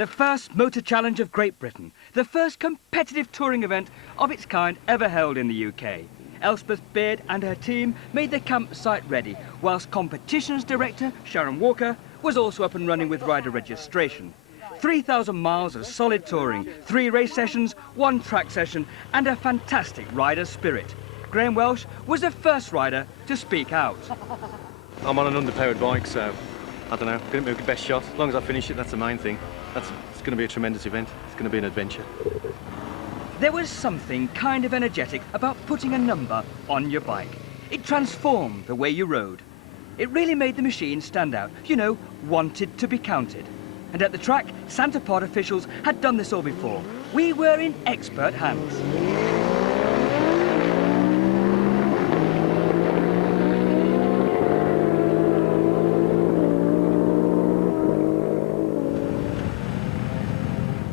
the first Motor Challenge of Great Britain, the first competitive touring event of its kind ever held in the UK. Elspeth Beard and her team made the campsite ready, whilst competitions director Sharon Walker was also up and running with rider registration. 3,000 miles of solid touring, 3 race sessions, 1 track session, and a fantastic rider spirit. Graham Welsh was the first rider to speak out. I'm on an underpowered bike, so I don't know, going to make the best shot. As long as I finish it, that's the main thing. It's going to be a tremendous event. It's going to be an adventure. There was something kind of energetic about putting a number on your bike. It transformed the way you rode. It really made the machine stand out, you know, wanted to be counted. And at the track, Santa Pod officials had done this all before. We were in expert hands.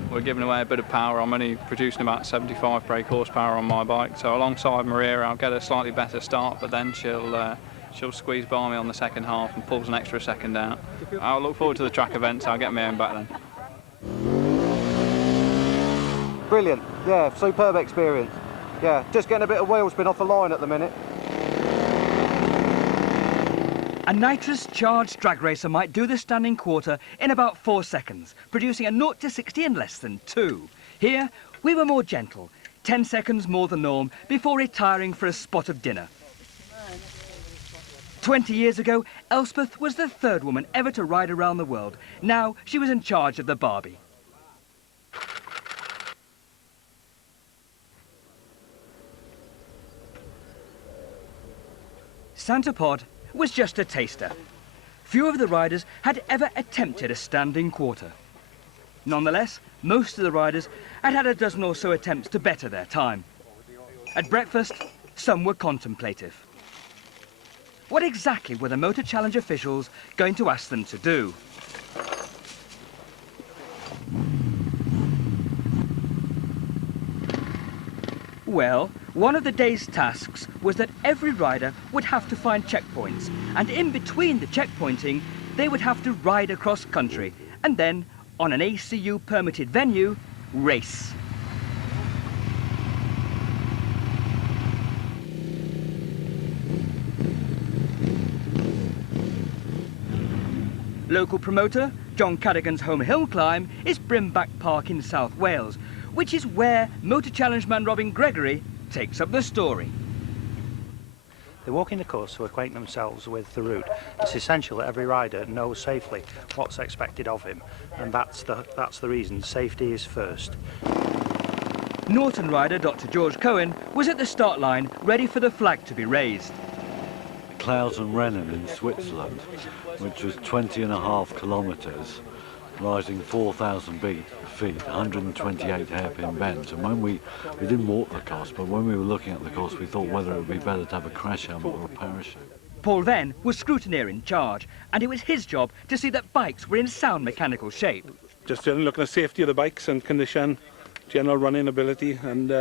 We're giving away a bit of power. I'm only producing about 75 brake horsepower on my bike, so alongside Maria I'll get a slightly better start, but then she'll squeeze by me on the second half and pulls an extra second down. I'll look forward to the track events. I'll get my own back then. Brilliant, yeah, superb experience. Yeah, just getting a bit of wheel spin off the line at the minute. A nitrous-charged drag racer might do the standing quarter in about 4 seconds, producing a 0 to 60 in less than 2. Here, we were more gentle, 10 seconds more than norm, before retiring for a spot of dinner. 20 years ago, Elspeth was the 3rd woman ever to ride around the world. Now, she was in charge of the Barbie. Santa Pod was just a taster. Few of the riders had ever attempted a standing quarter. Nonetheless, most of the riders had had a dozen or so attempts to better their time. At breakfast, some were contemplative. What exactly were the Motor Challenge officials going to ask them to do? Well, one of the day's tasks was that every rider would have to find checkpoints, and in between the checkpointing, they would have to ride across country, and then, on an ACU-permitted venue, race. Local promoter John Cadogan's home hill climb is Brimback Park in South Wales, which is where Motor Challenge man Robin Gregory takes up the story. They're walking the course to acquaint themselves with the route. It's essential that every rider knows safely what's expected of him, and that's the reason. Safety is first. Norton rider Dr. George Cohen was at the start line, ready for the flag to be raised. Clouds and Rennen in Switzerland, which was 20.5 kilometres, rising 4,000 feet, 128 hairpin bends. And when we didn't walk the course, but when we were looking at the course, we thought whether it would be better to have a crash helmet or a parachute. Paul Venn was scrutineer in charge, and it was his job to see that bikes were in sound mechanical shape. Just generally looking at safety of the bikes and condition, general running ability, and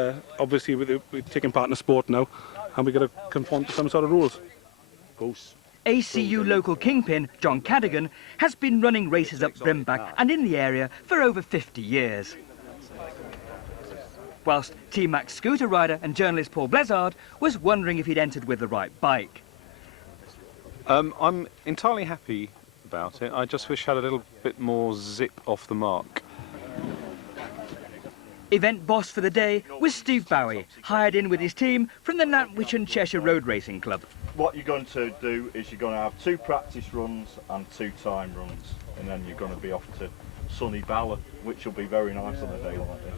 obviously we're taking part in the sport now, and we've got to conform to some sort of rules. ACU local kingpin John Cadogan has been running races up Brimback and in the area for over 50 years. Whilst T-Max scooter rider and journalist Paul Blezard was wondering if he'd entered with the right bike. I'm entirely happy about it. I just wish I had a little bit more zip off the mark. Event boss for the day was Steve Bowie, hired in with his team from the Nantwich and Cheshire Road Racing Club. What you're going to do is you're going to have 2 practice runs and 2 time runs, and then you're going to be off to sunny Bala, which will be very nice on a day like this.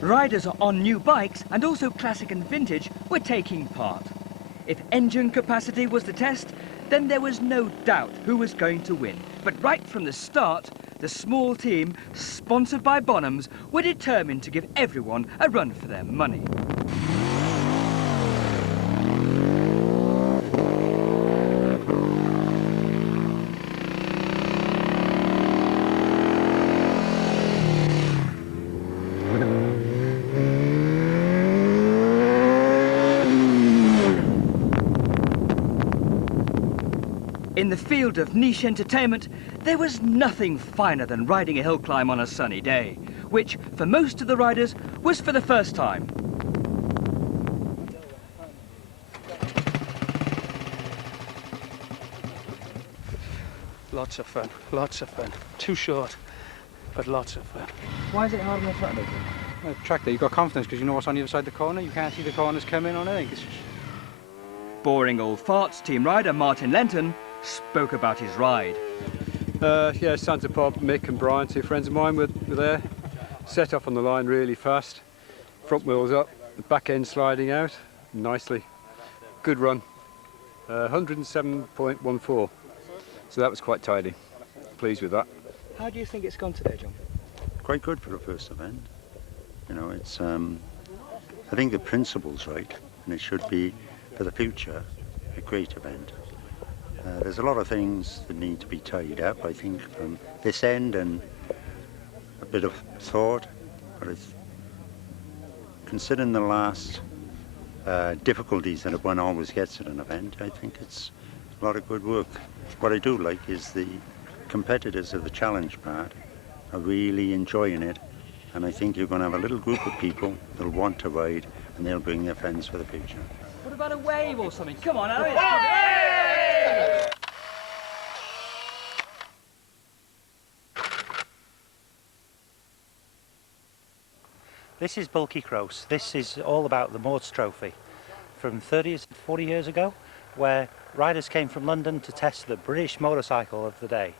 Riders on new bikes and also classic and vintage were taking part. If engine capacity was the test, then there was no doubt who was going to win. But right from the start, the small team, sponsored by Bonhams, were determined to give everyone a run for their money. In the field of niche entertainment, there was nothing finer than riding a hill climb on a sunny day, which, for most of the riders, was for the first time. Lots of fun, lots of fun. Too short, but lots of fun. Why is it hard on the front of it? A track there, you've got confidence because you know what's on the other side of the corner. You can't see the corners coming on anything. Boring Old Farts team rider Martin Lenton spoke about his ride. Yeah, Santa Bob, Mick and Brian, two friends of mine, were there. Set off on the line really fast. Front wheels up, the back end sliding out nicely. Good run. 107.14. So that was quite tidy. Pleased with that. How do you think it's gone today, John? Quite good for a first event. You know, it's. I think the principle's right, and it should be for the future a great event. There's a lot of things that need to be tied up, I think, from this end, and a bit of thought. But it's considering the last difficulties that one always gets at an event, I think it's a lot of good work. What I do like is the competitors of the challenge part are really enjoying it, and I think you're going to have a little group of people that'll want to ride, and they'll bring their friends for the future. What about a wave or something? Come on, Harry! This is Bulky Cross. This is all about the Moto Trophy from 40 years ago, where riders came from London to test the British motorcycle of the day.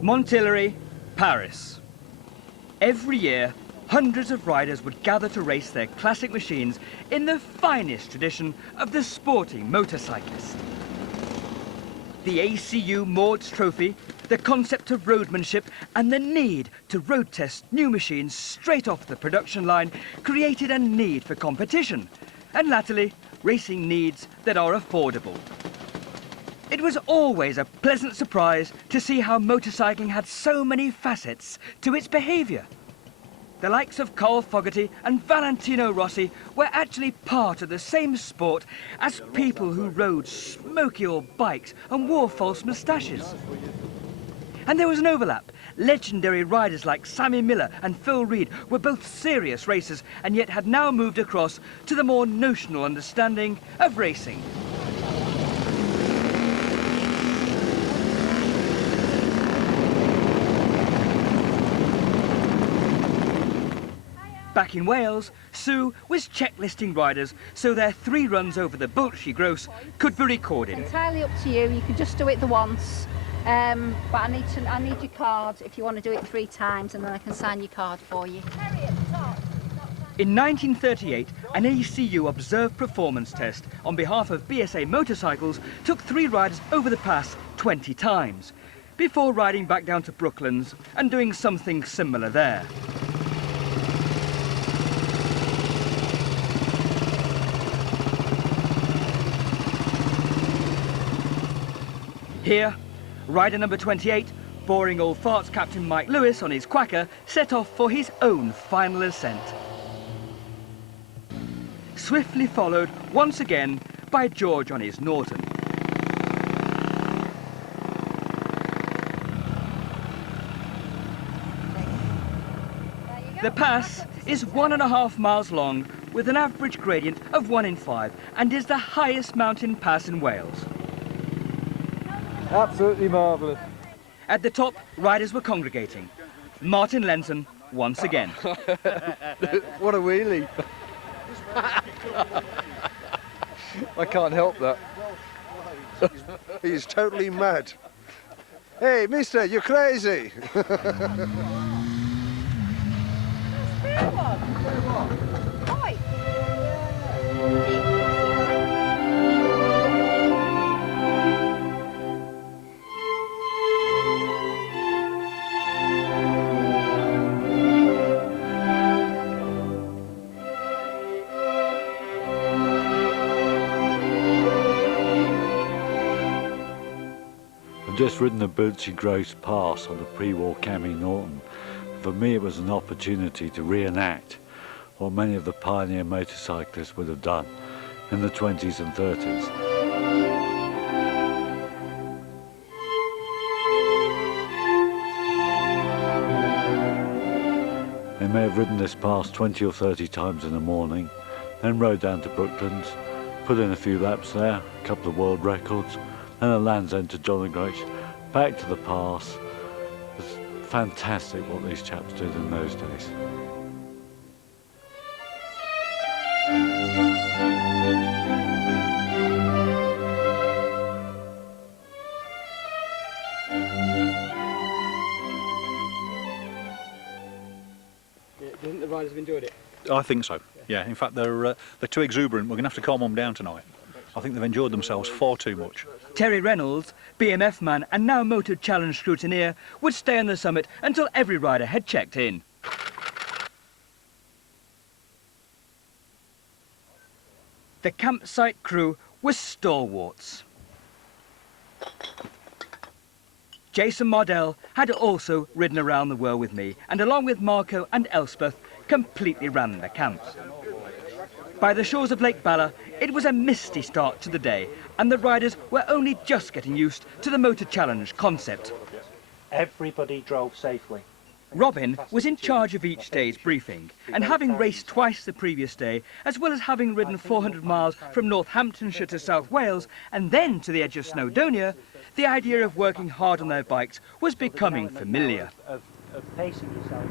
Montilary, Paris. Every year, hundreds of riders would gather to race their classic machines in the finest tradition of the sporting motorcyclist. The ACU Moto Trophy, the concept of roadmanship and the need to road test new machines straight off the production line created a need for competition, and latterly, racing needs that are affordable. It was always a pleasant surprise to see how motorcycling had so many facets to its behaviour. The likes of Carl Fogarty and Valentino Rossi were actually part of the same sport as people who rode smoky old bikes and wore false moustaches. And there was an overlap. Legendary riders like Sammy Miller and Phil Reed were both serious racers and yet had now moved across to the more notional understanding of racing. Back in Wales, Sue was checklisting riders so their 3 runs over the Bulky Gross could be recorded. Entirely up to you. You can just do it the once, but I need your card if you want to do it 3 times, and then I can sign your card for you. In 1938, an ACU observed performance test on behalf of BSA Motorcycles took 3 riders over the pass 20 times, before riding back down to Brooklands and doing something similar there. Here, rider number 28, Boring Old Farts captain Mike Lewis on his Quacker, set off for his own final ascent. Swiftly followed, once again, by George on his Norton. The pass is 1.5 miles long with an average gradient of 1 in 5 and is the highest mountain pass in Wales. Absolutely marvellous. At the top, riders were congregating. Martin Lenton once again. What a wheelie. I can't help that. He's totally mad. Hey, mister, you're crazy. I've just ridden the Bulky Gross Pass on the pre-war Cami Norton. For me it was an opportunity to reenact what many of the pioneer motorcyclists would have done in the 20s and 30s. They may have ridden this pass 20 or 30 times in the morning, then rode down to Brooklands, put in a few laps there, a couple of world records, then a Land's End to John O'Groats, back to the pass. It was fantastic what these chaps did in those days. Do you think the riders have enjoyed it? I think so, yeah. In fact, they're too exuberant. We're going to have to calm them down tonight. I think they've enjoyed themselves far too much. Terry Reynolds, BMF man and now Moto Challenge scrutineer, would stay on the summit until every rider had checked in. The campsite crew was stalwarts. Jason Mardell had also ridden around the world with me, and along with Marco and Elspeth, completely ran the camp. By the shores of Lake Bala, it was a misty start to the day, and the riders were only just getting used to the Motor Challenge concept. Everybody drove safely. Robin was in charge of each day's briefing, and having raced twice the previous day, as well as having ridden 400 miles from Northamptonshire to South Wales and then to the edge of Snowdonia, the idea of working hard on their bikes was becoming familiar. Of pacing yourself.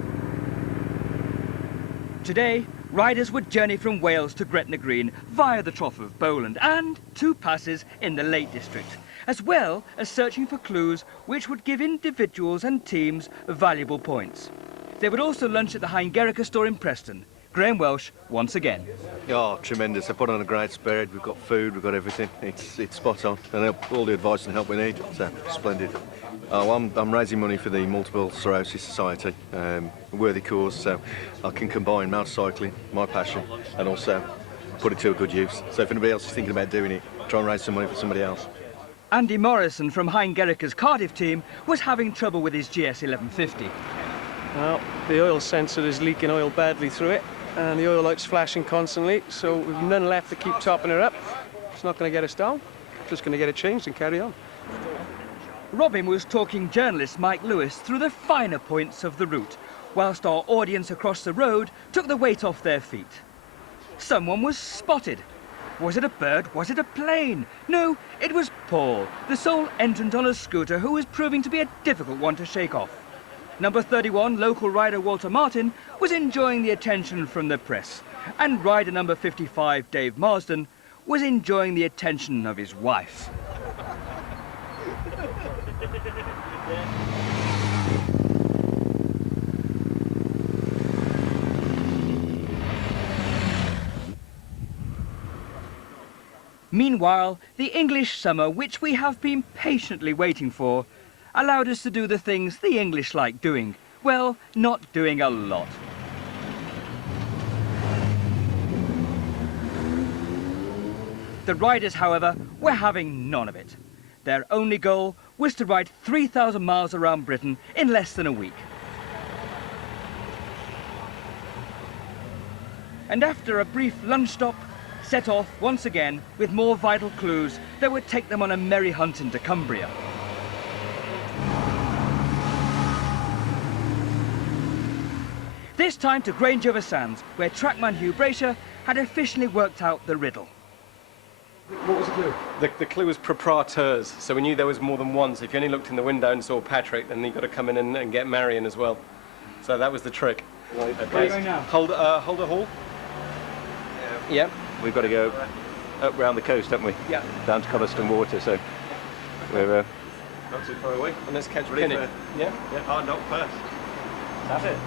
Today, riders would journey from Wales to Gretna Green via the Trough of Bowland and 2 passes in the Lake District, as well as searching for clues which would give individuals and teams valuable points. They would also lunch at the Heingericka store in Preston. Graham Welsh once again. Oh, tremendous. They put on a great spirit. We've got food, we've got everything. It's spot on. And all the advice and help we need. So, splendid. Oh, I'm raising money for the Multiple Sclerosis Society, a worthy cause, so I can combine mountain cycling, my passion, and also put it to a good use. So if anybody else is thinking about doing it, try and raise some money for somebody else. Andy Morrison from Heingericka's Cardiff team was having trouble with his GS 1150. Well, the oil sensor is leaking oil badly through it, and the oil light's flashing constantly, so we've none left to keep topping her up. It's not going to get us down, just going to get it changed and carry on. Robin was talking journalist Mike Lewis through the finer points of the route, whilst our audience across the road took the weight off their feet. Someone was spotted. Was it a bird? Was it a plane? No, it was Paul, the sole entrant on a scooter who was proving to be a difficult one to shake off. Number 31, local rider Walter Martin, was enjoying the attention from the press, and rider number 55, Dave Marsden, was enjoying the attention of his wife. Meanwhile, the English summer, which we have been patiently waiting for, allowed us to do the things the English like doing. Well, not doing a lot. The riders, however, were having none of it. Their only goal was to ride 3,000 miles around Britain in less than a week. And after a brief lunch stop, set off once again with more vital clues that would take them on a merry hunt into Cumbria. This time to Grange-over-Sands, where trackman Hugh Brasher had officially worked out the riddle. What was the clue? The clue was proprietors, so we knew there was more than one. So if you only looked in the window and saw Patrick, then you've got to come in and get Marion as well. So that was the trick. Right. Okay. Where are you going now? Hold a hall. Yeah. We've got to go up round the coast, haven't we? Yeah. Down to Coniston Water, so we're not too far away. And let's catch Penny. Yeah. Hard knock first. That's it.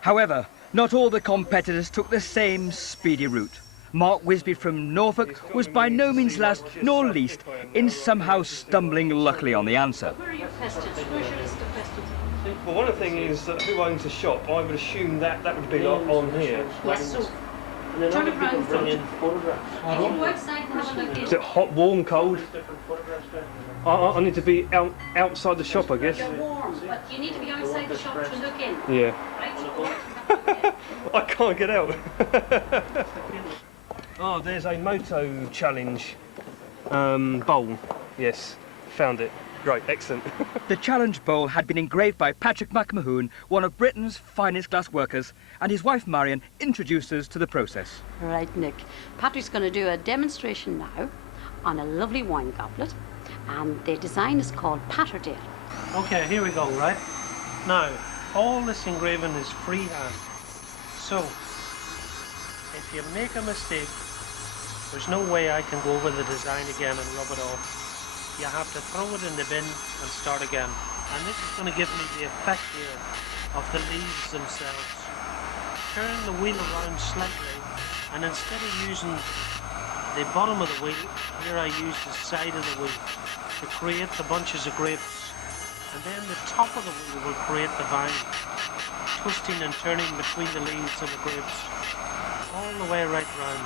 However, not all the competitors took the same speedy route. Mark Wisby from Norfolk was by no means last nor least in somehow stumbling luckily on the answer. Where are your questions? Where's your list of questions? Well, one of the things is that who owns the shop, I would assume that would be on here. Yes, so turn around front. You can go outside and have a look in. Is it hot, warm, cold? I need to be outside the shop, I guess. But you need to be outside the shop to look in. Yeah. Right? I can't get out. Oh, there's a Moto challenge bowl. Yes, found it. Right, excellent. The challenge bowl had been engraved by Patrick McMahon, one of Britain's finest glass workers, and his wife Marion introduced us to the process. Right, Nick. Patrick's going to do a demonstration now on a lovely wine goblet, and the design is called Patterdale. Okay, here we go, right? Now, all this engraving is freehand. So, if you make a mistake, there's no way I can go over the design again and rub it off. You have to throw it in the bin and start again. And this is going to give me the effect here of the leaves themselves. Turn the wheel around slightly, and instead of using the bottom of the wheel, here I use the side of the wheel to create the bunches of grapes. And then the top of the wheel will create the vine, twisting and turning between the leaves and the grapes, all the way right round.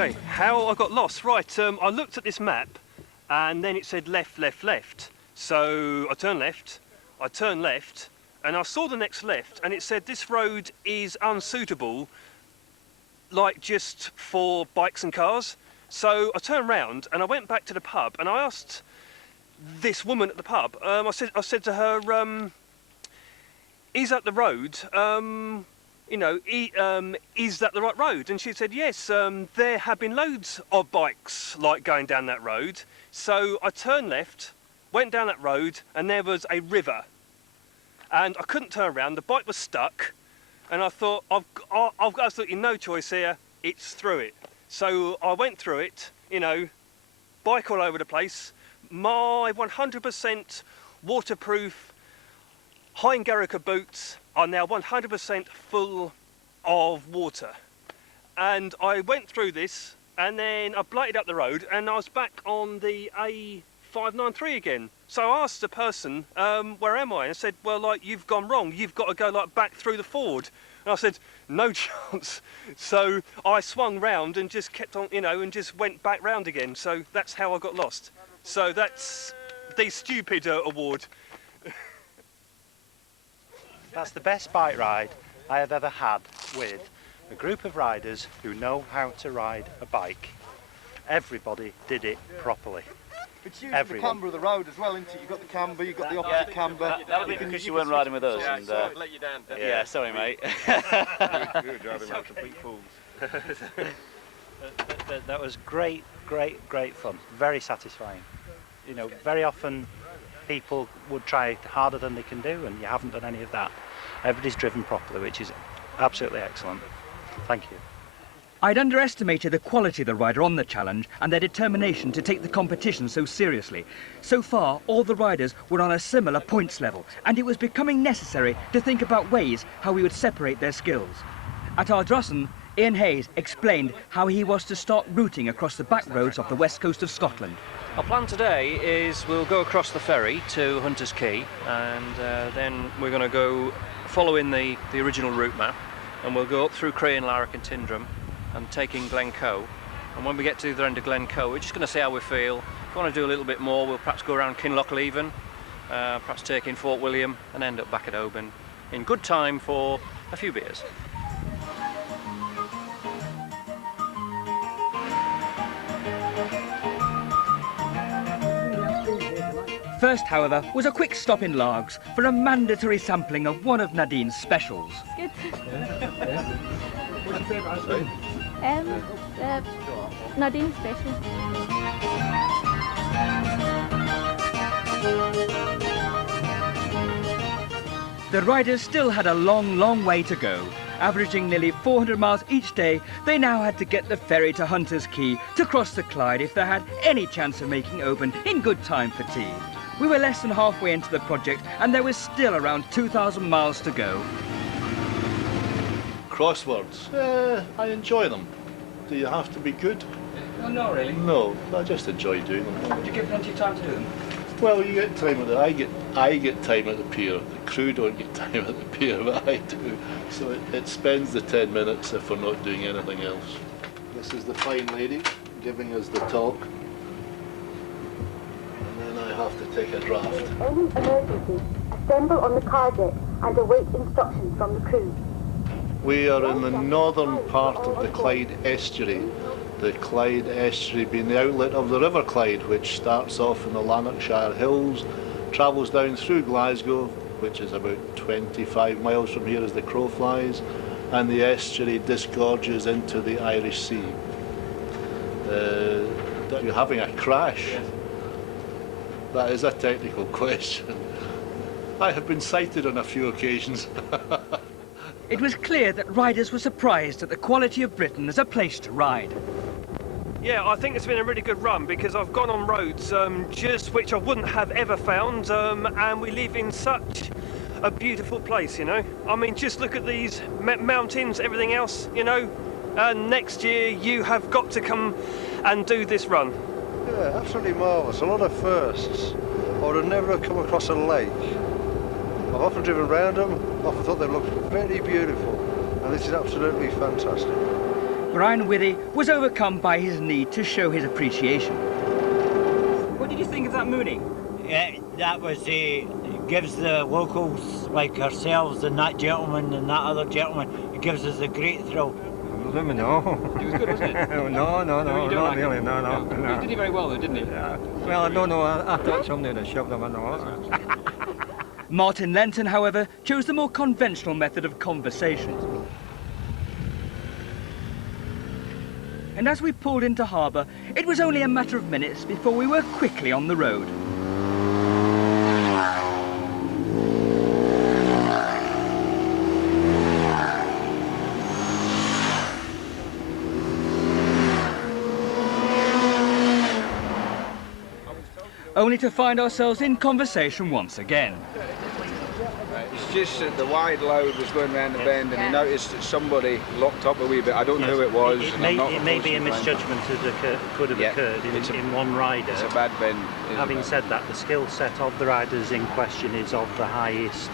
Okay, how I got lost. Right, I looked at this map and then it said left, left, left. So I turned left, and I saw the next left and it said this road is unsuitable, like just for bikes and cars. So I turned round and I went back to the pub and I asked this woman at the pub, I said to her, is that the road? You know, is that the right road? And she said, yes, there have been loads of bikes like going down that road. So I turned left, went down that road, and there was a river. And I couldn't turn around, the bike was stuck, and I thought, I've got absolutely no choice here, it's through it. So I went through it, you know, bike all over the place, my 100% waterproof Heingericke boots are now 100% full of water. And I went through this and then I blighted up the road and I was back on the A593 again. So I asked the person, where am I? And I said, well, like, you've gone wrong. You've got to go like back through the ford. And I said, no chance. So I swung round and just kept on, you know, and just went back round again. So that's how I got lost. So that's the stupid award. That's the best bike ride I have ever had with a group of riders who know how to ride a bike. Everybody did it properly. It's usually the camber of the road as well, isn't it? You've got the camber, you've got the opposite camber. That'll be because you weren't riding with us. Yeah, and, sorry, let you down. Yeah, sorry, mate. We were driving like complete fools. That was great fun. Very satisfying. You know, very often people would try harder than they can do, and you haven't done any of that. Everybody's driven properly, which is absolutely excellent. Thank you. I'd underestimated the quality of the rider on the challenge and their determination to take the competition so seriously. So far, all the riders were on a similar points level, and it was becoming necessary to think about ways how we would separate their skills. At Ardrossan, Ian Hayes explained how he was to start routing across the back roads off the west coast of Scotland. Our plan today is we'll go across the ferry to Hunter's Quay, and then we're going to go following the original route map, and we'll go up through Crane, Larrick and Tyndrum and taking Glencoe. And when we get to the end of Glencoe, we're just going to see how we feel. If we want to do a little bit more, we'll perhaps go around Kinlochleven even, perhaps take in Fort William and end up back at Oban in good time for a few beers. First, however, was a quick stop in Largs for a mandatory sampling of one of Nadine's specials. Good. What's your favourite ice cream? Nadine special. The riders still had a long, long way to go. Averaging nearly 400 miles each day, they now had to get the ferry to Hunters Quay to cross the Clyde if they had any chance of making open in good time for tea. We were less than halfway into the project and there was still around 2,000 miles to go. Crosswords, I enjoy them. Do you have to be good? Well, not really. No, I just enjoy doing them. Would you give plenty of time to do them? Well, you get time at I get time at the pier. The crew don't get time at the pier, but I do. So it spends the 10 minutes if we're not doing anything else. This is the fine lady giving us the talk. And then I have to take a draft. Any emergency, assemble on the car deck and await instructions from the crew. We are in the northern part of the Clyde estuary. The Clyde estuary being the outlet of the River Clyde, which starts off in the Lanarkshire Hills, travels down through Glasgow, which is about 25 miles from here as the crow flies, and the estuary disgorges into the Irish Sea. You're having a crash? Yes. That is a technical question. I have been cited on a few occasions. It was clear that riders were surprised at the quality of Britain as a place to ride. Yeah, I think it's been a really good run because I've gone on roads just which I wouldn't have ever found, and we live in such a beautiful place, you know. I mean, just look at these mountains, everything else, you know. Next year you have got to come and do this run. Yeah, absolutely marvellous. A lot of firsts. I would have never come across a lake. I've often driven around them, often thought they looked very beautiful, and this is absolutely fantastic. Brian Withy was overcome by his need to show his appreciation. What did you think of that mooning? Yeah, that was gives the locals like ourselves and that gentleman and that other gentleman, it gives us a great thrill. No. It was good, wasn't it? No, not really, no. He did it very well though, didn't he? Yeah. Well, I don't know, I thought somebody would have shoved him in the water. Martin Lenton, however, chose the more conventional method of conversation. And as we pulled into harbour, it was only a matter of minutes before we were quickly on the road. Only to find ourselves in conversation once again. It's just that the wide load was going round the bend and he noticed that somebody locked up a wee bit. I don't know who it was. It may be a misjudgment that could have occurred in one rider. It's a bad bend. Having said that, the skill set of the riders in question is of the highest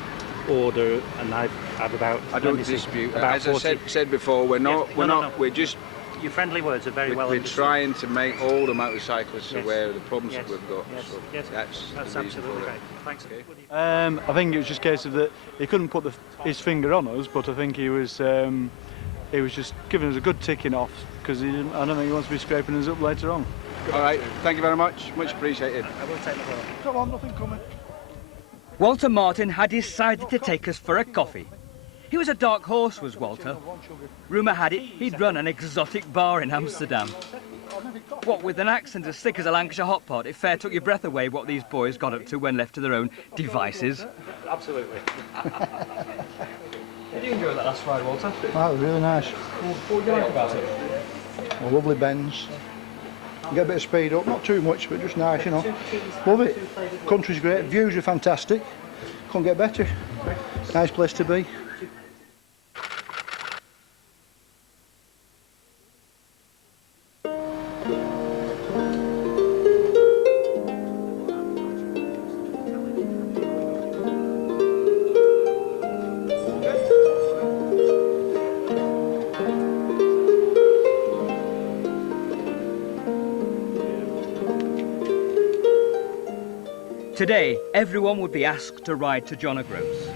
order, and I've had about... I don't dispute. As I said before, we're just... Your friendly words are very well understood. We're trying to make all the motorcyclists aware of the problems that we've got. Yes, so that's absolutely right. Thanks. Okay. I think it was just a case of that he couldn't put his finger on us, but I think he was just giving us a good ticking off because I don't think he wants to be scraping us up later on. All right, thank you very much appreciated. I will take the call. Come on, nothing coming. Walter Martin had decided to take us for a coffee. He was a dark horse, was Walter. Rumour had it he'd run an exotic bar in Amsterdam. What with an accent as thick as a Lancashire hot pot, it fair took your breath away what these boys got up to when left to their own devices. Absolutely. Did you enjoy that last ride, Walter? That was really nice. What did you like about it? Well, lovely bends. You get a bit of speed up, not too much, but just nice, you know. Love it. Country's great, views are fantastic. Couldn't get better. Nice place to be. Today, everyone would be asked to ride to John O'Groats.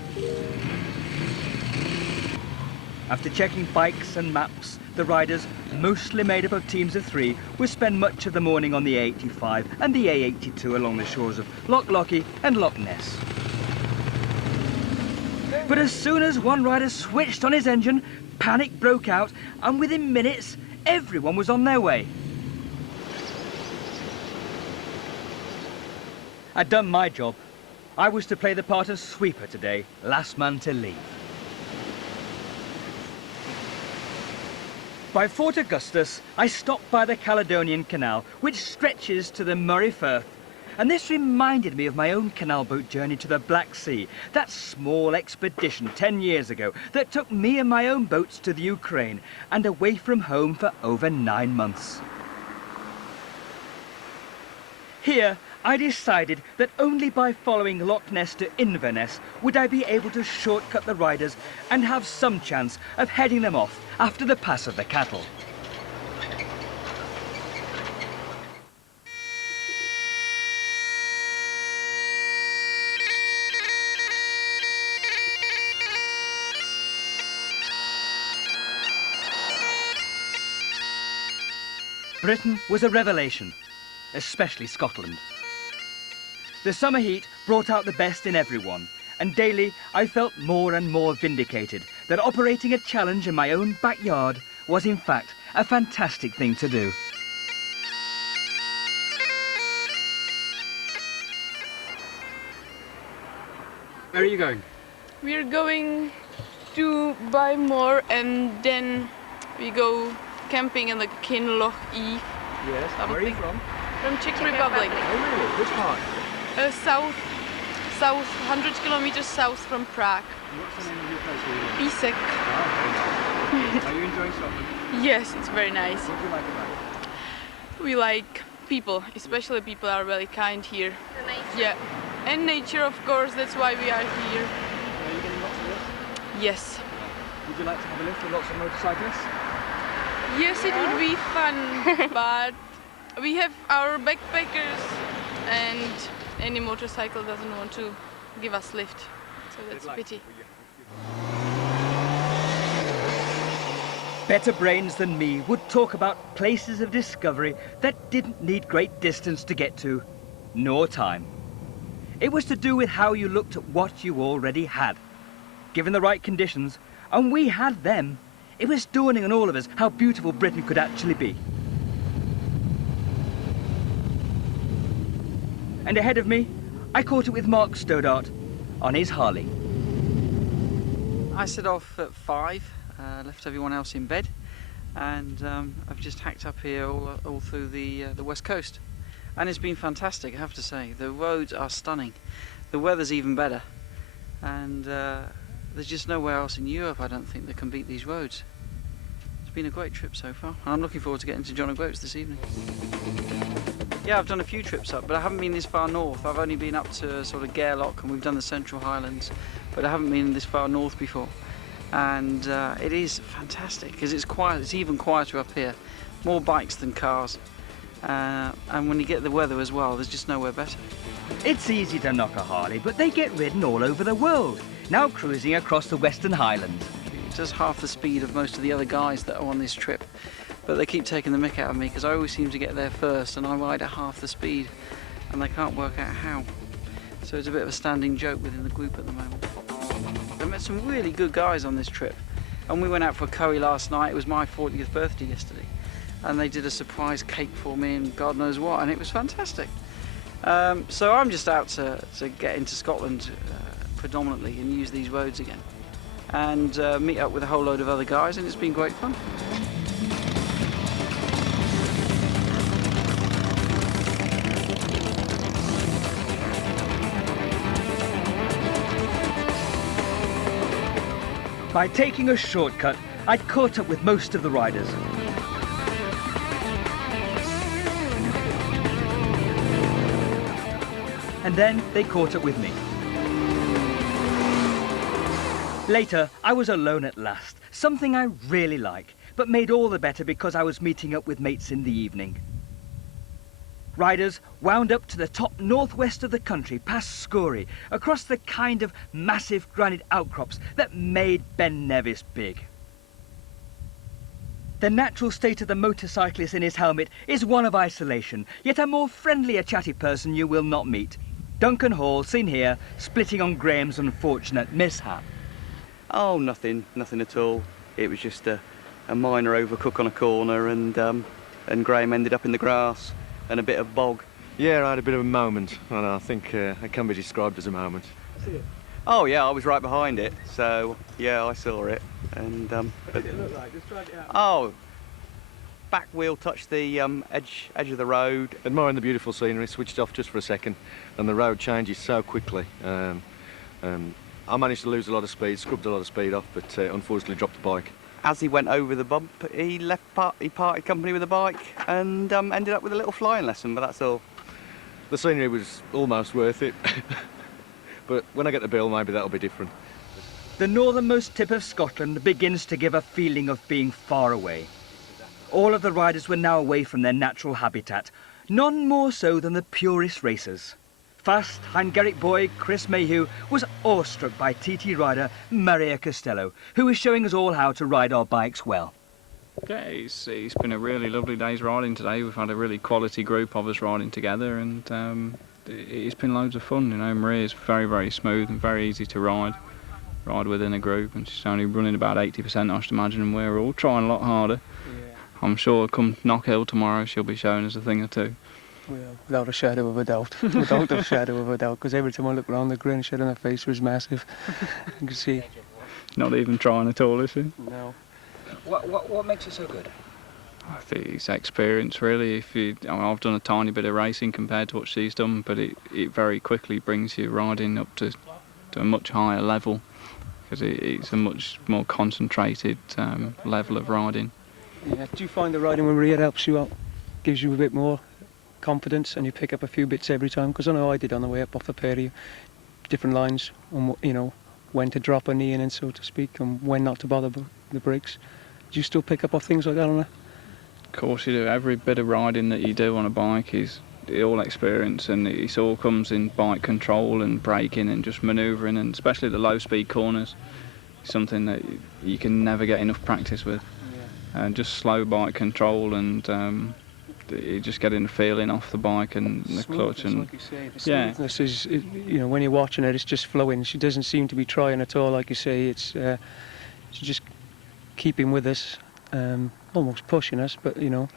After checking bikes and maps, the riders, mostly made up of teams of 3, would spend much of the morning on the A85 and the A82 along the shores of Loch Lochy and Loch Ness. But as soon as one rider switched on his engine, panic broke out, and within minutes, everyone was on their way. I'd done my job. I was to play the part of sweeper today, last man to leave. By Fort Augustus, I stopped by the Caledonian Canal, which stretches to the Murray Firth, and this reminded me of my own canal boat journey to the Black Sea, that small expedition 10 years ago that took me and my own boats to the Ukraine and away from home for over 9 months. Here, I decided that only by following Loch Ness to Inverness would I be able to shortcut the riders and have some chance of heading them off after the Pass of the Cattle. Britain was a revelation, especially Scotland. The summer heat brought out the best in everyone, and daily I felt more and more vindicated that operating a challenge in my own backyard was in fact a fantastic thing to do. Where are you going? We're going to buy more and then we go camping in the Kinloch E. Yes, where are you from? From Czech Republic. Oh really? Which part? South, 100 kilometers south from Prague. What's the name of your place where you live? Písek. Oh, very nice. Are you enjoying Scotland? Yes, it's very nice. What do you like about it? We like people, especially people are really kind here. Yeah, and nature of course, that's why we are here. Are you getting lots of lifts? Yes. Would you like to have a lift with lots of motorcyclists? Yes, it would be fun, but we have our backpackers and any motorcycle doesn't want to give us lift, so that's a pity. Better brains than me would talk about places of discovery that didn't need great distance to get to, nor time. It was to do with how you looked at what you already had. Given the right conditions, and we had them, it was dawning on all of us how beautiful Britain could actually be. And ahead of me, I caught it with Mark Stoddart on his Harley. I set off at 5, left everyone else in bed, and I've just hacked up here all through the west coast. And it's been fantastic, I have to say. The roads are stunning. The weather's even better. And there's just nowhere else in Europe, I don't think, that can beat these roads. It's been a great trip so far. I'm looking forward to getting to John O'Groats this evening. Yeah, I've done a few trips up, but I haven't been this far north. I've only been up to sort of Gairloch, and we've done the Central Highlands, but I haven't been this far north before. And it is fantastic, because it's quiet. It's even quieter up here. More bikes than cars. And when you get the weather as well, there's just nowhere better. It's easy to knock a Harley, but they get ridden all over the world, now cruising across the Western Highlands. It does half the speed of most of the other guys that are on this trip, but they keep taking the mick out of me because I always seem to get there first and I ride at half the speed and they can't work out how. So it's a bit of a standing joke within the group at the moment. I met some really good guys on this trip, and we went out for a curry last night. It was my 40th birthday yesterday, and they did a surprise cake for me and God knows what, and it was fantastic. So I'm just out to get into Scotland predominantly and use these roads again, and meet up with a whole load of other guys, and it's been great fun. By taking a shortcut, I'd caught up with most of the riders. And then they caught up with me. Later, I was alone at last, something I really like, but made all the better because I was meeting up with mates in the evening. Riders wound up to the top northwest of the country, past Scory, across the kind of massive granite outcrops that made Ben Nevis big. The natural state of the motorcyclist in his helmet is one of isolation, yet a more friendly, a chatty person you will not meet. Duncan Hall, seen here, splitting on Graham's unfortunate mishap. Oh, nothing at all. It was just a minor overcook on a corner, and Graham ended up in the grass and a bit of bog. Yeah, I had a bit of a moment, and I think it can be described as a moment. Oh yeah, I was right behind it, so yeah, I saw it. And What did it look like? Just drag it out. oh, back wheel touched the edge of the road. Admiring the beautiful scenery, switched off just for a second, and the road changes so quickly. I managed to lose a lot of speed, scrubbed a lot of speed off, but unfortunately dropped the bike. As he went over the bump, he parted company with the bike and ended up with a little flying lesson, but that's all. The scenery was almost worth it, but when I get the bill, maybe that'll be different. The northernmost tip of Scotland begins to give a feeling of being far away. All of the riders were now away from their natural habitat, none more so than the purest racers. Fast Hungaric boy Chris Mayhew was awestruck by TT rider Maria Costello, who was showing us all how to ride our bikes well. Yeah, it's been a really lovely day's riding today. We've had a really quality group of us riding together, and it's been loads of fun. You know, Maria's very, very smooth and very easy to ride within a group, and she's only running about 80%, I should imagine, and we're all trying a lot harder. Yeah. I'm sure come Knockhill tomorrow she'll be showing us a thing or two. Well, without a shadow of a doubt. Without a shadow of a doubt, because every time I look around, the grin shed on her face was massive. You can see. Not even trying at all, is she? No. What makes it so good? I think it's experience, really. I've done a tiny bit of racing compared to what she's done, but it very quickly brings you riding up to a much higher level, because it's a much more concentrated level of riding. Yeah. Do you find the riding with Maria helps you out, gives you a bit more confidence, and you pick up a few bits every time? Because I know I did on the way up off the Perry, different lines on, you know, when to drop a knee in, so to speak, and when not to bother the brakes. Do you still pick up off things like that on there? Of course you do. Every bit of riding that you do on a bike is all experience, and it all comes in bike control and braking and just manoeuvring, and especially the low speed corners. Something that you can never get enough practice with. Yeah. And just slow bike control, and you just getting the feeling off the bike and the clutch, and like you say, the smoothness is, you know, when you're watching it, it's just flowing. She doesn't seem to be trying at all, like you say. It's she's just keeping with us, almost pushing us, but you know,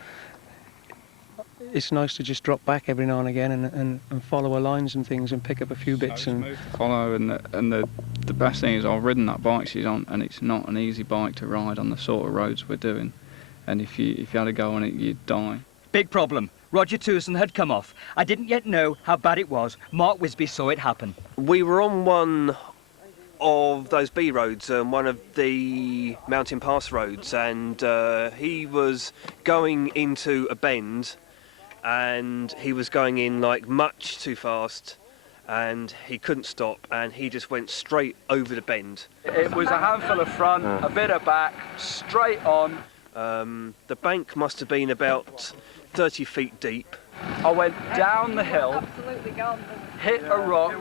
it's nice to just drop back every now and again and follow her lines and things and pick up a few bits. And follow, and the best thing is I've ridden that bike she's on, and it's not an easy bike to ride on the sort of roads we're doing, and if you had to go on it, you'd die. Big problem. Roger Tewson had come off. I didn't yet know how bad it was. Mark Wisby saw it happen. We were on one of those B roads, one of the mountain pass roads, and he was going into a bend, and he was going in like much too fast, and he couldn't stop, and he just went straight over the bend. It was a handful of front, a bit of back, straight on. The bank must have been about 30 feet deep. I went down the hill, hit a rock,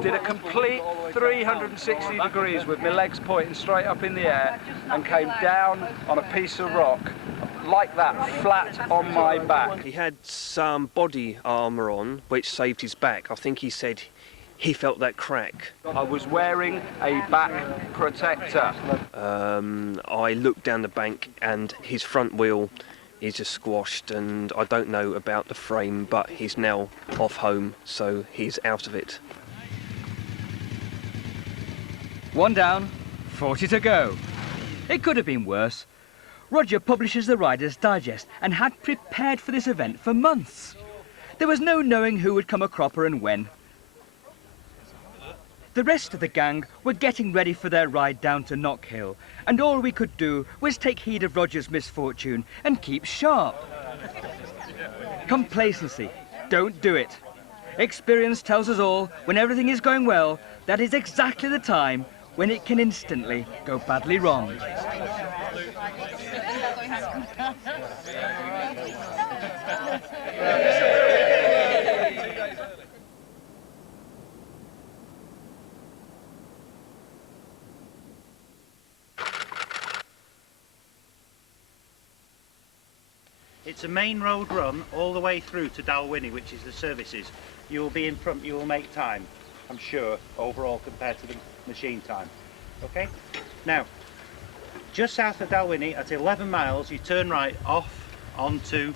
did a complete 360 degrees with my legs pointing straight up in the air, and came down on a piece of rock like that, flat on my back. He had some body armour on, which saved his back. I think he said he felt that crack. I was wearing a back protector. I looked down the bank, and his front wheel is just squashed, and I don't know about the frame, but he's now off home, so he's out of it. 1 down, 40 to go. It could have been worse. Roger publishes the Riders' Digest and had prepared for this event for months. There was no knowing who would come a cropper and when. The rest of the gang were getting ready for their ride down to Knockhill, and all we could do was take heed of Roger's misfortune and keep sharp. Complacency, don't do it. Experience tells us all, when everything is going well, that is exactly the time when it can instantly go badly wrong. It's a main road run all the way through to Dalwhinnie, which is the services. You will be in front, you will make time, I'm sure, overall compared to the machine time. Okay? Now, just south of Dalwhinnie at 11 miles, you turn right off onto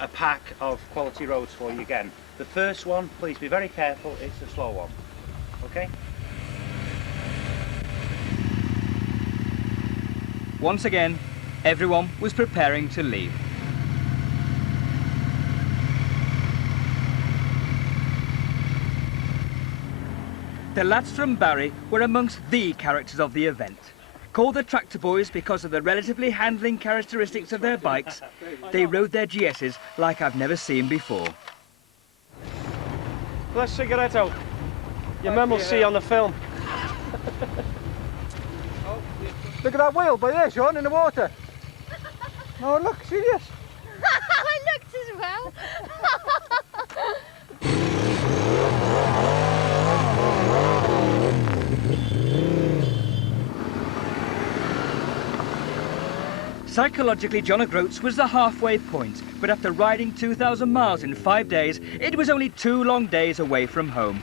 a pack of quality roads for you again. The first one, please be very careful, it's the slow one. Okay? Once again, everyone was preparing to leave. The lads from Barry were amongst the characters of the event. Called the Tractor Boys because of the relatively handling characteristics of their bikes, they rode their GSs like I've never seen before. Let's cigarette out. Your mum will see on the film. Look at that whale by there, Sean, in the water. Oh, look, serious. I looked as well. Psychologically, John O'Groats was the halfway point, but after riding 2,000 miles in 5 days, it was only 2 long days away from home.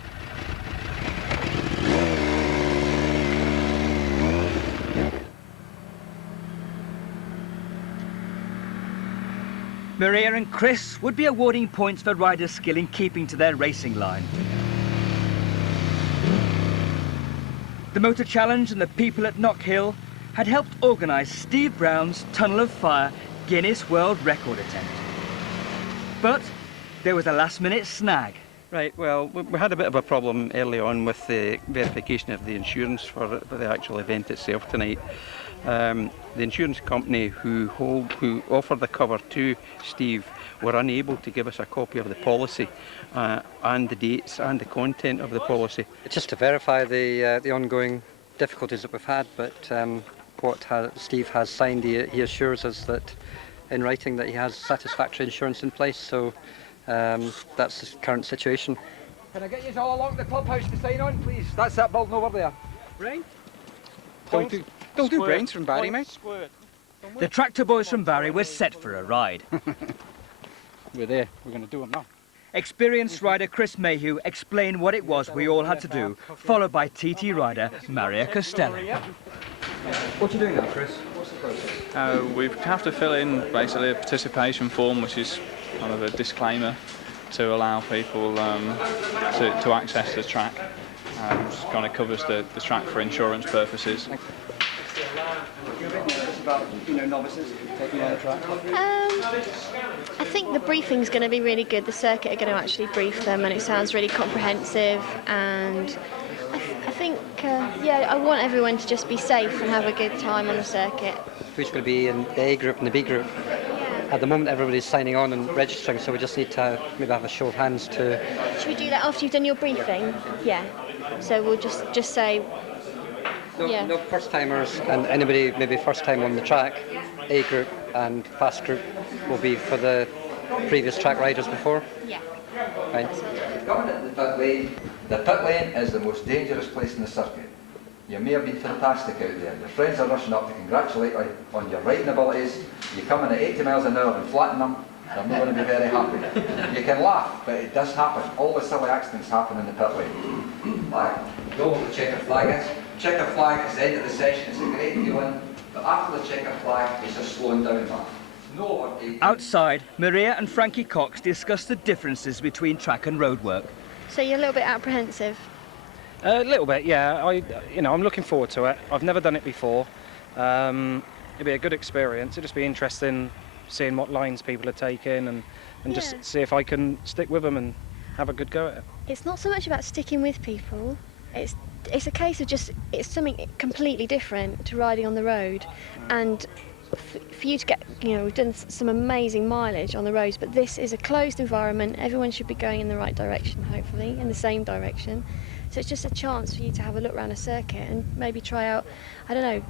Maria and Chris would be awarding points for riders' skill in keeping to their racing line. The Motor Challenge and the people at Knockhill had helped organise Steve Brown's Tunnel of Fire Guinness World Record attempt. But there was a last-minute snag. Right, well, we had a bit of a problem early on with the verification of the insurance for the actual event itself tonight. The insurance company who offered the cover to Steve were unable to give us a copy of the policy and the dates and the content of the policy. Just to verify the ongoing difficulties that we've had, but Steve has signed, he assures us that in writing that he has satisfactory insurance in place, so that's the current situation. Can I get you all along to the clubhouse to sign on, please? That's that building over there. Brain? Don't do brains from Barry, mate. The Tractor Boys from Barry were set for a ride. We're there. We're going to do them now. Experienced rider Chris Mayhew explained what it was we all had to do, followed by TT rider Maria Costello. What are you doing now, Chris? What's the process? We have to fill in basically a participation form, which is kind of a disclaimer to allow people to access the track. Which kind of covers the track for insurance purposes. You're a bit nervous about, novices taking on the track? I think the briefing's going to be really good. The circuit are going to actually brief them, and it sounds really comprehensive. And I think, I want everyone to just be safe and have a good time on the circuit. Who's going to be in the A group and the B group? At the moment, everybody's signing on and registering, so we just need to maybe have a show of hands to... Should we do that after you've done your briefing? Yeah. So we'll just say... No first-timers, and anybody maybe first time on the track, A group and fast group will be for the previous track riders before. Yeah. Right. Coming at the pit lane is the most dangerous place in the circuit. You may have been fantastic out there. Your friends are rushing up to congratulate you on your riding abilities. You come in at 80 miles an hour and flatten them, they're not going to be very happy. You can laugh, but it does happen. All the silly accidents happen in the pit lane. Flag. You know what the checker flag is? Checker flag is the end of the session. It's a great feeling, but after the checker flag, it's just slowing down that. No one. Outside, Maria and Frankie Cox discussed the differences between track and road work. So you're a little bit apprehensive? A little bit, yeah. I'm looking forward to it. I've never done it before. It'll be a good experience. It'll just be interesting seeing what lines people are taking and just see if I can stick with them and have a good go at it. It's not so much about sticking with people. It's a case of it's something completely different to riding on the road, and for you to get, we've done some amazing mileage on the roads, but this is a closed environment. Everyone should be going in the right direction, hopefully, in the same direction. So it's just a chance for you to have a look around a circuit and maybe try out, I don't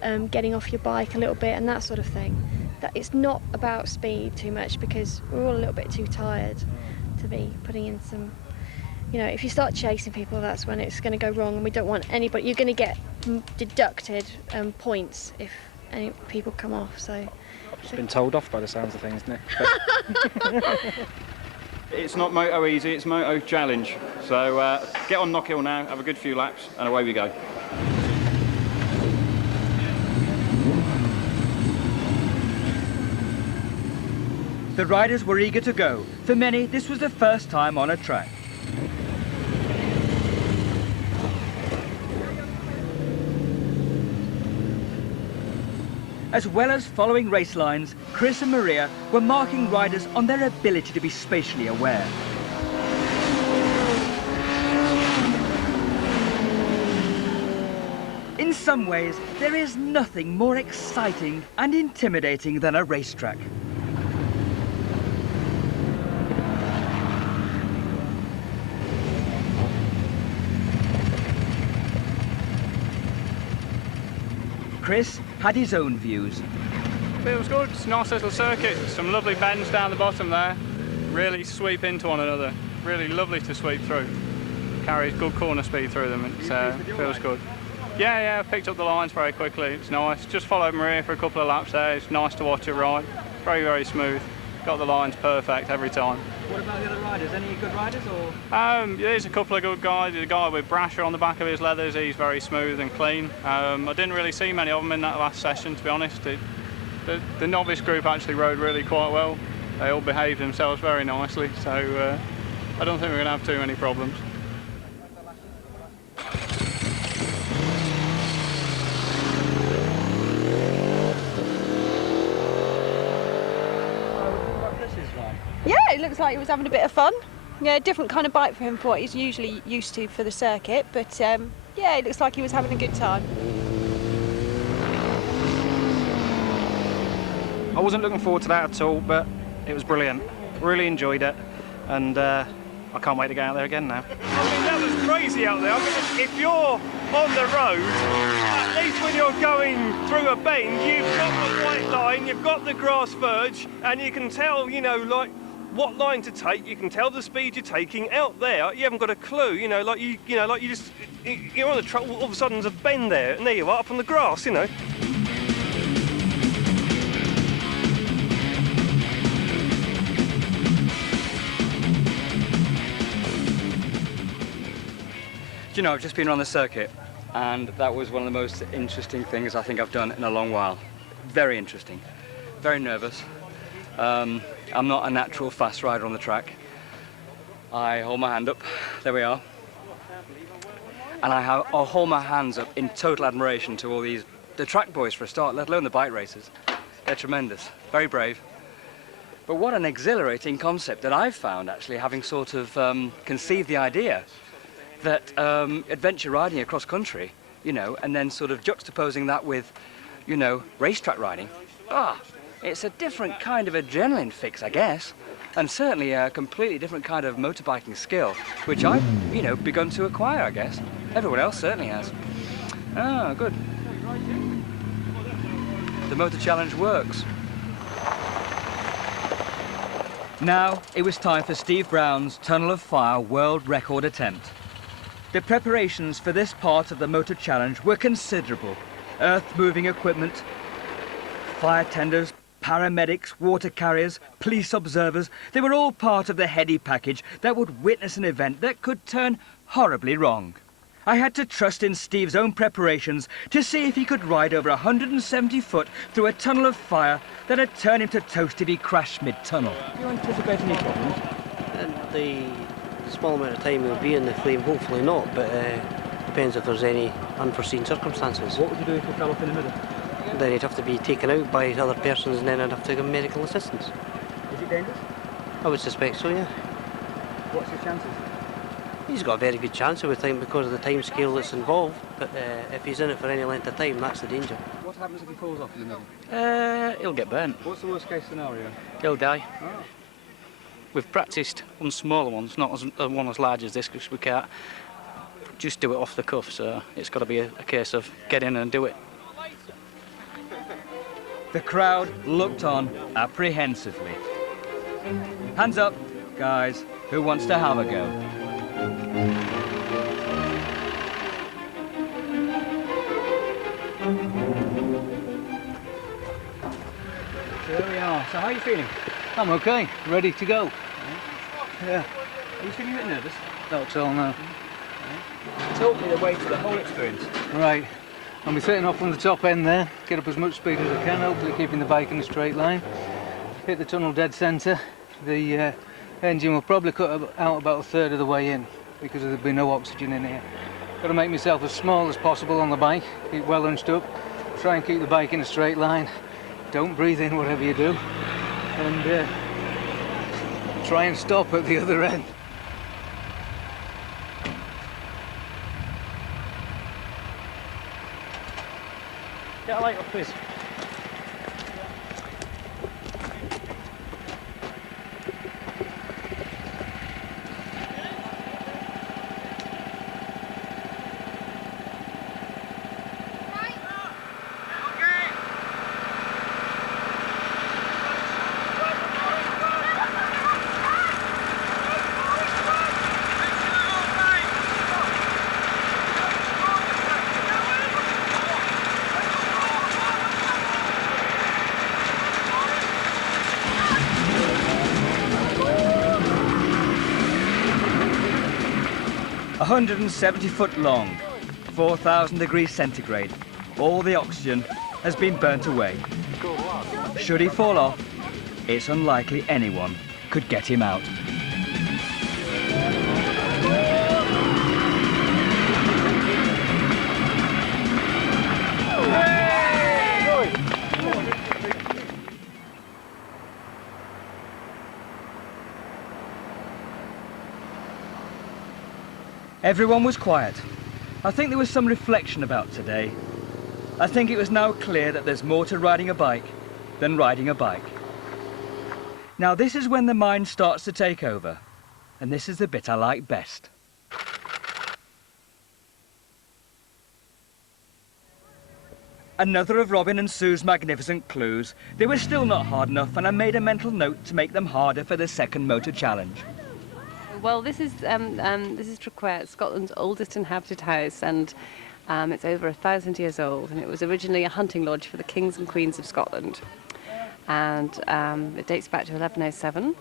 know, getting off your bike a little bit and that sort of thing. That it's not about speed too much, because we're all a little bit too tired to be putting in some, if you start chasing people, that's when it's going to go wrong, and we don't want anybody. You're going to get deducted points if any people come off. So Just been told off by the sounds of things, Nick. It's not Moto easy, it's Moto challenge. So get on Knockhill now, have a good few laps, and away we go. The riders were eager to go. For many, this was the first time on a track. As well as following race lines, Chris and Maria were marking riders on their ability to be spatially aware. In some ways, there is nothing more exciting and intimidating than a racetrack. Chris had his own views. Feels good, it's a nice little circuit, some lovely bends down the bottom there, really sweep into one another, really lovely to sweep through. Carries good corner speed through them, it feels good. Yeah, picked up the lines very quickly, it's nice. Just followed Maria for a couple of laps there, it's nice to watch her ride, very, very smooth. Got the lines perfect every time. What about the other riders? Any good riders or? There's a couple of good guys. The guy with Brasher on the back of his leathers, he's very smooth and clean. I didn't really see many of them in that last session, to be honest. The novice group actually rode really quite well. They all behaved themselves very nicely, so I don't think we're going to have too many problems. Yeah, it looks like he was having a bit of fun. Yeah, different kind of bike for him for what he's usually used to for the circuit, but yeah, it looks like he was having a good time. I wasn't looking forward to that at all, but it was brilliant. Really enjoyed it, and I can't wait to get out there again now. I mean, that was crazy out there. I mean, if you're on the road, at least when you're going through a bend, you've got the white line, you've got the grass verge, and you can tell, you know, like, what line to take. You can tell the speed you're taking. Out there, you haven't got a clue. You know, like you're on the track. All of a sudden, there's a bend there, and there you are up on the grass. You know. Do you know, I've just been on the circuit, and that was one of the most interesting things I think I've done in a long while. Very interesting. Very nervous. I'm not a natural fast rider on the track. I hold my hand up, there we are. And I'll hold my hands up in total admiration to all the track boys for a start, let alone the bike racers. They're tremendous, very brave. But what an exhilarating concept that I've found, actually, having sort of conceived the idea that adventure riding across country, you know, and then sort of juxtaposing that with, you know, racetrack riding. It's a different kind of adrenaline fix, I guess, and certainly a completely different kind of motorbiking skill, which I've, you know, begun to acquire, I guess. Everyone else certainly has. Good. The Motor Challenge works. Now it was time for Steve Brown's Tunnel of Fire world record attempt. The preparations for this part of the Motor Challenge were considerable. Earth-moving equipment, fire tenders, paramedics, water carriers, police observers, they were all part of the heady package that would witness an event that could turn horribly wrong. I had to trust in Steve's own preparations to see if he could ride over 170 foot through a tunnel of fire that had turned him to toast if he crashed mid-tunnel. Do you anticipate any problems? The small amount of time we'll be in the flame, hopefully not, but depends if there's any unforeseen circumstances. What would you do if you fell off in the middle? Then he'd have to be taken out by other persons, and then I'd have to give him medical assistance. Is it dangerous? I would suspect so, yeah. What's his chances? He's got a very good chance, I would think, because of the time scale that's involved, but if he's in it for any length of time, that's the danger. What happens if he falls off in the middle? He'll get burnt. What's the worst case scenario? He'll die. Oh. We've practiced on smaller ones, not one as large as this, because we can't just do it off the cuff, so it's got to be a case of get in and do it. The crowd looked on apprehensively. Hands up, guys. Who wants to have a go? Oh, so how are you feeling? I'm okay, ready to go. Yeah. Are you feeling a bit nervous? Not at all, no. Talk me the way to the whole experience. Right, I'll be setting off from the top end there, get up as much speed as I can, hopefully keeping the bike in a straight line. Hit the tunnel dead centre. The engine will probably cut out about a third of the way in because there'll be no oxygen in here. Got to make myself as small as possible on the bike, keep well hunched up, try and keep the bike in a straight line. Don't breathe in whatever you do, and try and stop at the other end. Get a light up, please. A 170-foot long, 4,000 degrees centigrade. All the oxygen has been burnt away. Should he fall off, it's unlikely anyone could get him out. Everyone was quiet. I think there was some reflection about today. I think it was now clear that there's more to riding a bike than riding a bike. Now this is when the mind starts to take over, and this is the bit I like best. Another of Robin and Sue's magnificent clues. They were still not hard enough, and I made a mental note to make them harder for the second motor challenge. Well, this is Traquair, Scotland's oldest inhabited house, and it's over 1,000 years old, and it was originally a hunting lodge for the kings and queens of Scotland. And it dates back to 1107,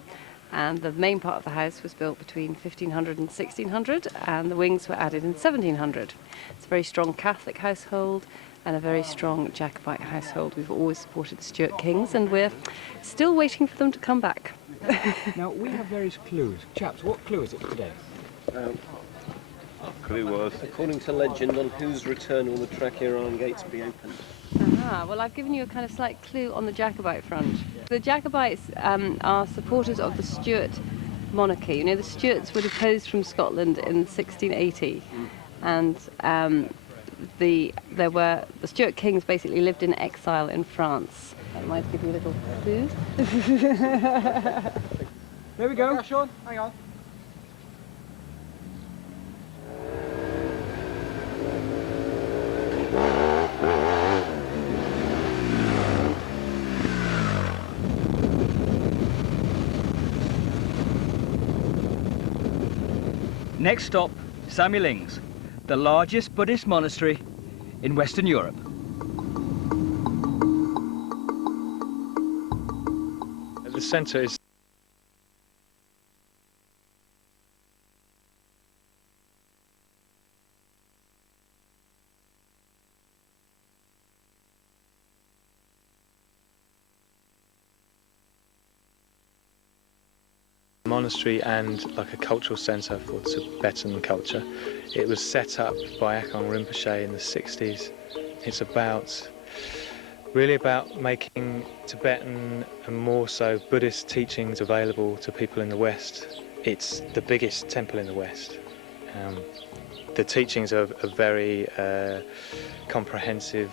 and the main part of the house was built between 1500 and 1600, and the wings were added in 1700. It's a very strong Catholic household and a very strong Jacobite household. We've always supported the Stuart kings, and we're still waiting for them to come back. Now, we have various clues. Chaps, what clue is it for today? Clue was, according to legend, on whose return will the Knockhill Iron Gates be opened? Well, I've given you a kind of slight clue on the Jacobite front. The Jacobites are supporters of the Stuart monarchy. You know, the Stuarts were deposed from Scotland in 1680, and the Stuart kings basically lived in exile in France. I might give you a little clue. There we go. Sean, hang on. Next stop, Samilings, the largest Buddhist monastery in Western Europe. The centre is a monastery and like a cultural centre for Tibetan culture. It was set up by Akong Rinpoche in the 60s. It's really about making Tibetan and more so Buddhist teachings available to people in the West. It's the biggest temple in the West. The teachings are very comprehensive.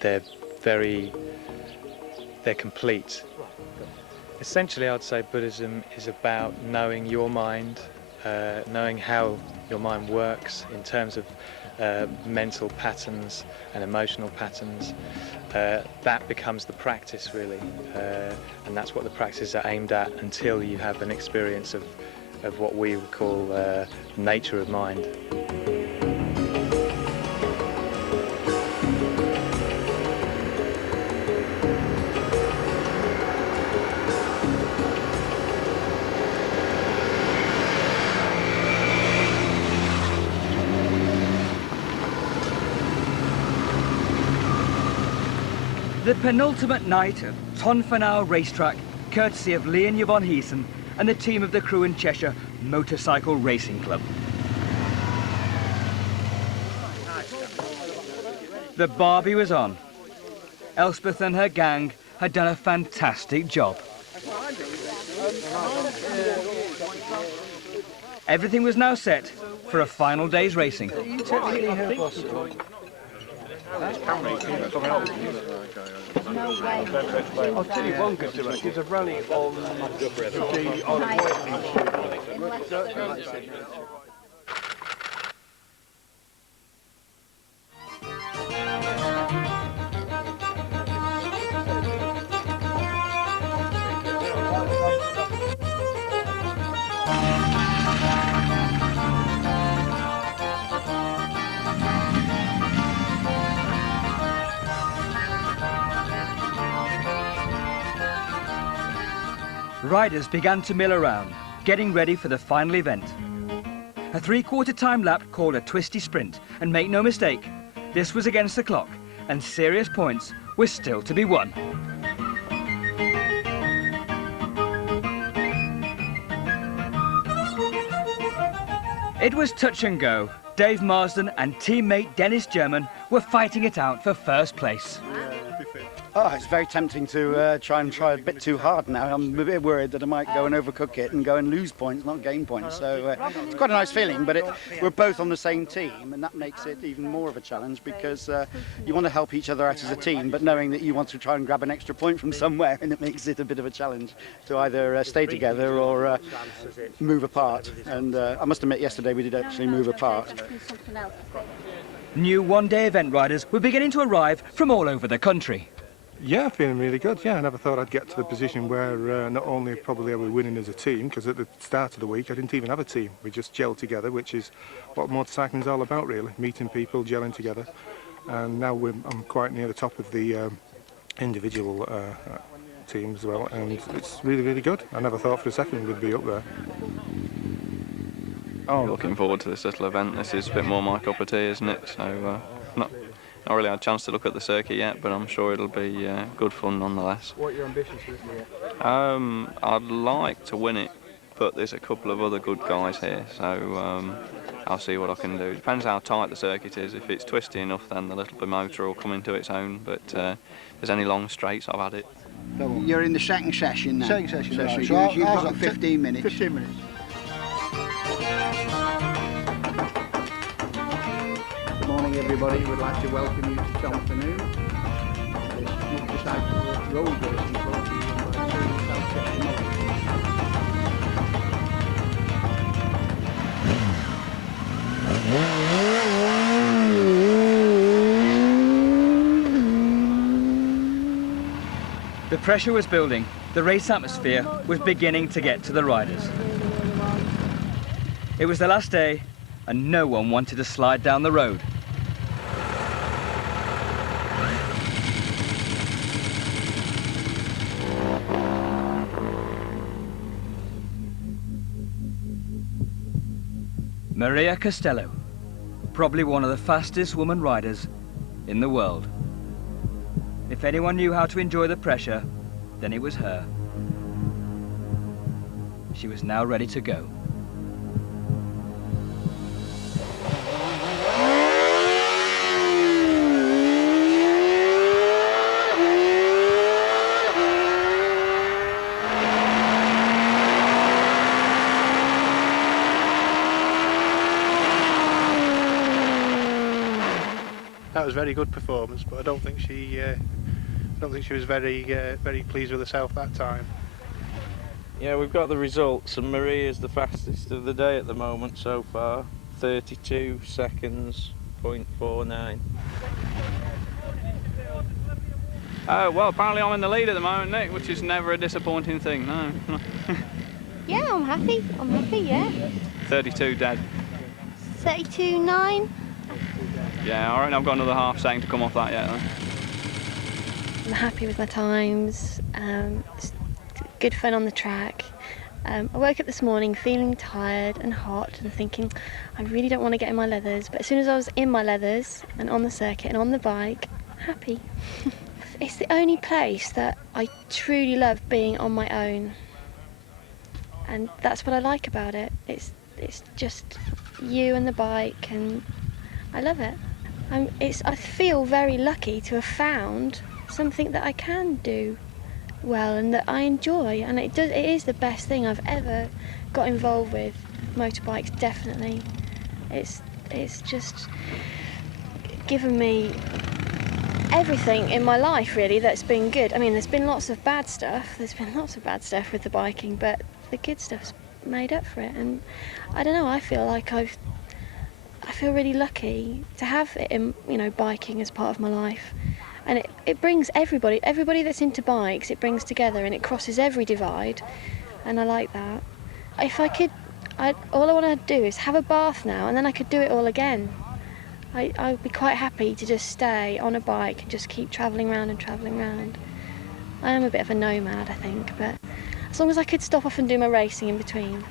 They're complete. Essentially, I'd say Buddhism is about knowing your mind, knowing how your mind works in terms of mental patterns and emotional patterns. That becomes the practice, really, and that's what the practices are aimed at until you have an experience of what we would call nature of mind. The penultimate night of Tonfanau racetrack, courtesy of Lee and Yvonne Heeson and the team of the Crewe and Cheshire Motorcycle Racing Club. The barbie was on. Elspeth and her gang had done a fantastic job. Everything was now set for a final day's racing. I'll tell you one good direct is a rally on Riders began to mill around, getting ready for the final event. A three-quarter time lap called a twisty sprint, and make no mistake, this was against the clock, and serious points were still to be won. It was touch and go. Dave Marsden and teammate Dennis German were fighting it out for first place. Oh, it's very tempting to try a bit too hard now. I'm a bit worried that I might go and overcook it and go and lose points, not gain points. So it's quite a nice feeling, but we're both on the same team, and that makes it even more of a challenge because you want to help each other out as a team, but knowing that you want to try and grab an extra point from somewhere, and it makes it a bit of a challenge to either stay together or move apart. And I must admit, yesterday we did actually move apart. New one-day event riders were beginning to arrive from all over the country. Yeah, feeling really good. Yeah, I never thought I'd get to the position where not only probably are we winning as a team, because at the start of the week I didn't even have a team. We just gelled together, which is what motorcycling is all about, really. Meeting people, gelling together. And now I'm quite near the top of the individual team as well, and it's really, really good. I never thought for a second we'd be up there. Oh, looking forward to this little event. This is a bit more my cup of tea, isn't it? So, not really had a chance to look at the circuit yet, but I'm sure it'll be good fun nonetheless. What are your ambitions for this year? I'd like to win it, but there's a couple of other good guys here, so I'll see what I can do. Depends how tight the circuit is. If it's twisty enough, then the little bit motor will come into its own, but if there's any long straights, I've had it. You're in the second session now. Second session, right. So you've got 15 minutes. 15 minutes. Good morning, everybody. We'd like to welcome you to Tonfanau. This motorcycle road racing brought to you by South Cheshire Motor. The pressure was building. The race atmosphere was beginning to get to the riders. It was the last day, and no one wanted to slide down the road. Maria Costello, probably one of the fastest woman riders in the world. If anyone knew how to enjoy the pressure, then it was her. She was now ready to go. That was a very good performance, but I don't think she was very pleased with herself that time. Yeah, we've got the results, and Maria's the fastest of the day at the moment so far. 32 seconds, 0.49. Oh, well, apparently I'm in the lead at the moment, Nick, which is never a disappointing thing, no. Yeah, I'm happy. I'm happy, yeah. 32 dead. 32.9. Yeah, I reckon I've got another half second to come off that yet, though. I'm happy with my times. It's good fun on the track. I woke up this morning feeling tired and hot and thinking I really don't want to get in my leathers, but as soon as I was in my leathers and on the circuit and on the bike, happy. it's the only place that I truly love being on my own, and that's what I like about it. It's just you and the bike, and I love it. I feel very lucky to have found something that I can do well and that I enjoy, and it is the best thing I've ever got involved with. Motorbikes, definitely. It's just given me everything in my life, really, that's been good. I mean, there's been lots of bad stuff. There's been lots of bad stuff with the biking, but the good stuff's made up for it. And I don't know, I feel like I feel really lucky to have it in, biking as part of my life. And it brings everybody that's into bikes, it brings together, and it crosses every divide, and I like that. If I could, all I want to do is have a bath now, and then I could do it all again. I'd be quite happy to just stay on a bike and just keep travelling round and travelling round. I am a bit of a nomad, I think, but as long as I could stop off and do my racing in between.